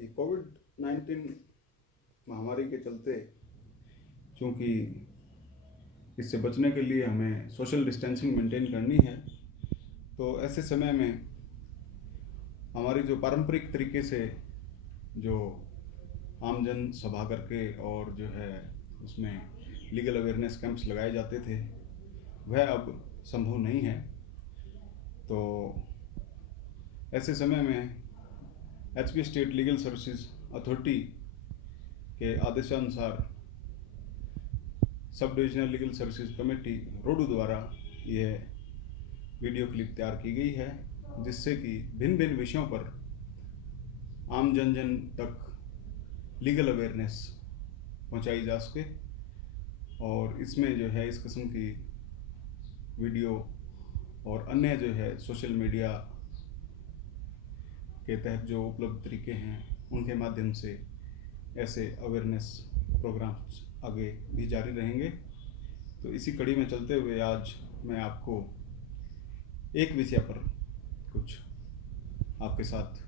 ये कोविड-19 महामारी के चलते, चूँकि इससे बचने के लिए हमें सोशल डिस्टेंसिंग मेंटेन करनी है, तो ऐसे समय में हमारी जो पारंपरिक तरीके से जो आमजन सभा करके और जो है उसमें लीगल अवेयरनेस कैंप्स लगाए जाते थे, वह अब संभव नहीं है। तो ऐसे समय में HP state legal services authority के आदेशानुसार sub divisional legal services committee Rohru द्वारा यह वीडियो क्लिप तैयार की गई है, जिससे कि भिन्न भिन्न विषयों पर आम जन तक लीगल अवेयरनेस पहुंचाई जा सके। और इसमें जो है इस किस्म की वीडियो और अन्य जो है सोशल मीडिया के तहत जो उपलब्ध तरीके हैं, उनके माध्यम से ऐसे अवेयरनेस प्रोग्राम्स आगे भी जारी रहेंगे। तो इसी कड़ी में चलते हुए आज मैं आपको एक विषय पर कुछ आपके साथ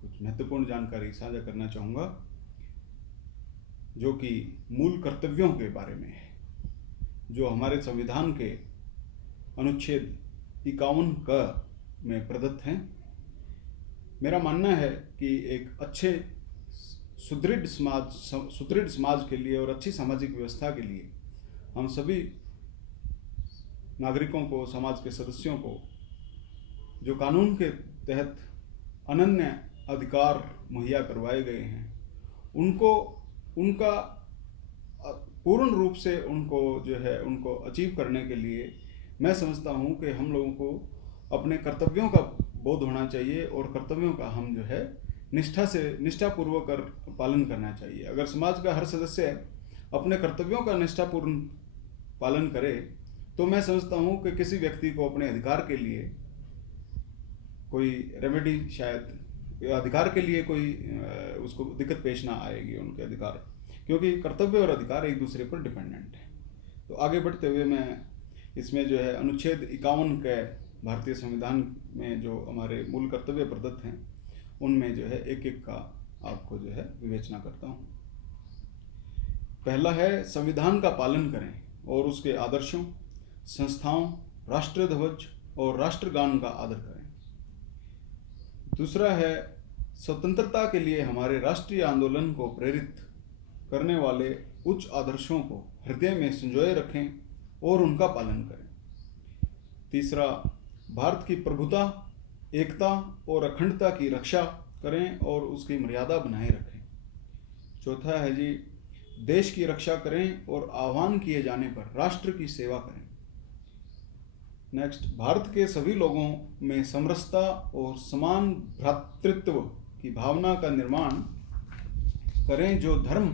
कुछ महत्वपूर्ण जानकारी साझा करना चाहूँगा, जो कि मूल कर्तव्यों के बारे में है, जो हमारे संविधान के अनुच्छेद 51 क में प्रदत्त हैं। मेरा मानना है कि एक अच्छे सुदृढ़ समाज के लिए और अच्छी सामाजिक व्यवस्था के लिए हम सभी नागरिकों को, समाज के सदस्यों को जो कानून के तहत अनन्य अधिकार मुहैया करवाए गए हैं, उनका पूर्ण रूप से उनको अचीव करने के लिए मैं समझता हूँ कि हम लोगों को अपने कर्तव्यों का बोध होना चाहिए और कर्तव्यों का हम जो है निष्ठापूर्वक पालन करना चाहिए। अगर समाज का हर सदस्य अपने कर्तव्यों का निष्ठापूर्ण पालन करे, तो मैं समझता हूँ कि किसी व्यक्ति को अपने अधिकार के लिए कोई रेमेडी, शायद अधिकार के लिए कोई उसको दिक्कत पेश ना आएगी उनके अधिकार, क्योंकि कर्तव्य और अधिकार एक दूसरे पर डिपेंडेंट है। तो आगे बढ़ते हुए मैं इसमें जो है अनुच्छेद 51 के भारतीय संविधान में जो हमारे मूल कर्तव्य प्रदत्त हैं, उनमें जो है एक एक का आपको जो है विवेचना करता हूँ। पहला है, संविधान का पालन करें और उसके आदर्शों, संस्थाओं, राष्ट्रीय ध्वज और राष्ट्रगान का आदर करें। दूसरा है, स्वतंत्रता के लिए हमारे राष्ट्रीय आंदोलन को प्रेरित करने वाले उच्च आदर्शों को हृदय में संजोए रखें और उनका पालन करें। तीसरा, भारत की प्रभुता, एकता और अखंडता की रक्षा करें और उसकी मर्यादा बनाए रखें। चौथा है जी, देश की रक्षा करें और आह्वान किए जाने पर राष्ट्र की सेवा करें। नेक्स्ट, भारत के सभी लोगों में समरसता और समान भ्रातृत्व की भावना का निर्माण करें, जो धर्म,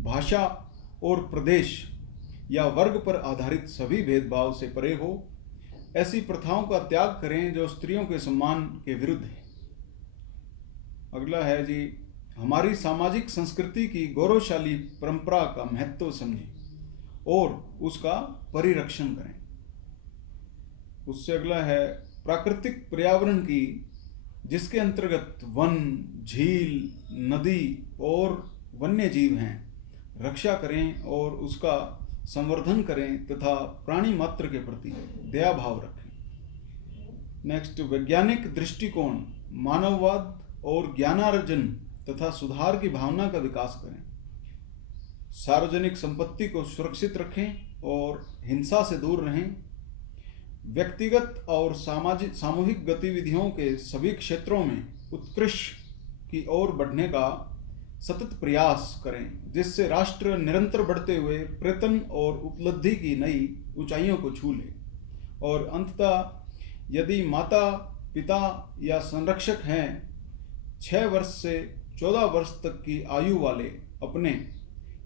भाषा और प्रदेश या वर्ग पर आधारित सभी भेदभाव से परे हो। ऐसी प्रथाओं का त्याग करें जो स्त्रियों के सम्मान के विरुद्ध है। अगला है जी, हमारी सामाजिक संस्कृति की गौरवशाली परंपरा का महत्व समझें और उसका परिरक्षण करें। उससे अगला है, प्राकृतिक पर्यावरण की, जिसके अंतर्गत वन, झील, नदी और वन्य जीव हैं, रक्षा करें और उसका संवर्धन करें तथा प्राणी मात्र के प्रति दया भाव रखें। नेक्स्ट, वैज्ञानिक दृष्टिकोण, मानववाद और ज्ञानार्जन तथा सुधार की भावना का विकास करें। सार्वजनिक संपत्ति को सुरक्षित रखें और हिंसा से दूर रहें। व्यक्तिगत और सामूहिक गतिविधियों के सभी क्षेत्रों में उत्कृष्ट की ओर बढ़ने का सतत प्रयास करें, जिससे राष्ट्र निरंतर बढ़ते हुए प्रयत्न और उपलब्धि की नई ऊंचाइयों को छू ले। और अंततः, यदि माता, पिता या संरक्षक हैं, 6 वर्ष से 14 वर्ष तक की आयु वाले अपने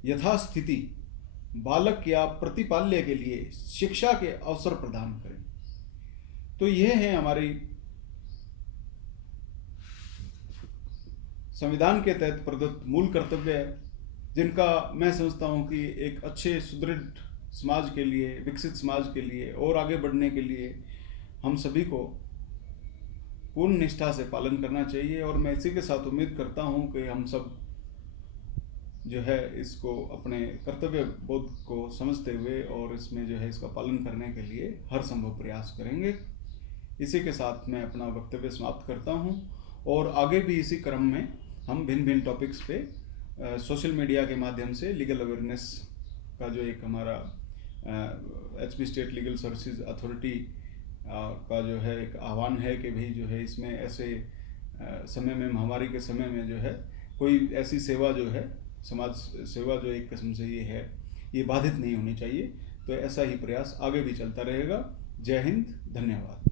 यथास्थिति बालक या प्रतिपाल्य के लिए शिक्षा के अवसर प्रदान करें। तो यह है हमारी संविधान के तहत प्रदत्त मूल कर्तव्य, जिनका मैं समझता हूँ कि एक अच्छे सुदृढ़ समाज के लिए, विकसित समाज के लिए और आगे बढ़ने के लिए हम सभी को पूर्ण निष्ठा से पालन करना चाहिए। और मैं इसी के साथ उम्मीद करता हूँ कि हम सब जो है इसको अपने कर्तव्य बोध को समझते हुए और इसमें जो है इसका पालन करने के लिए हर संभव प्रयास करेंगे। इसी के साथ मैं अपना वक्तव्य समाप्त करता हूँ और आगे भी इसी क्रम में हम भिन्न भिन्न टॉपिक्स पे सोशल मीडिया के माध्यम से लीगल अवेयरनेस का जो एक हमारा HP state legal services authority का जो है एक आह्वान है कि भाई जो है इसमें ऐसे समय में, महामारी के समय में जो है कोई ऐसी सेवा जो है, समाज सेवा जो एक किस्म से ये है, ये बाधित नहीं होनी चाहिए। तो ऐसा ही प्रयास आगे भी चलता रहेगा। जय हिंद, धन्यवाद।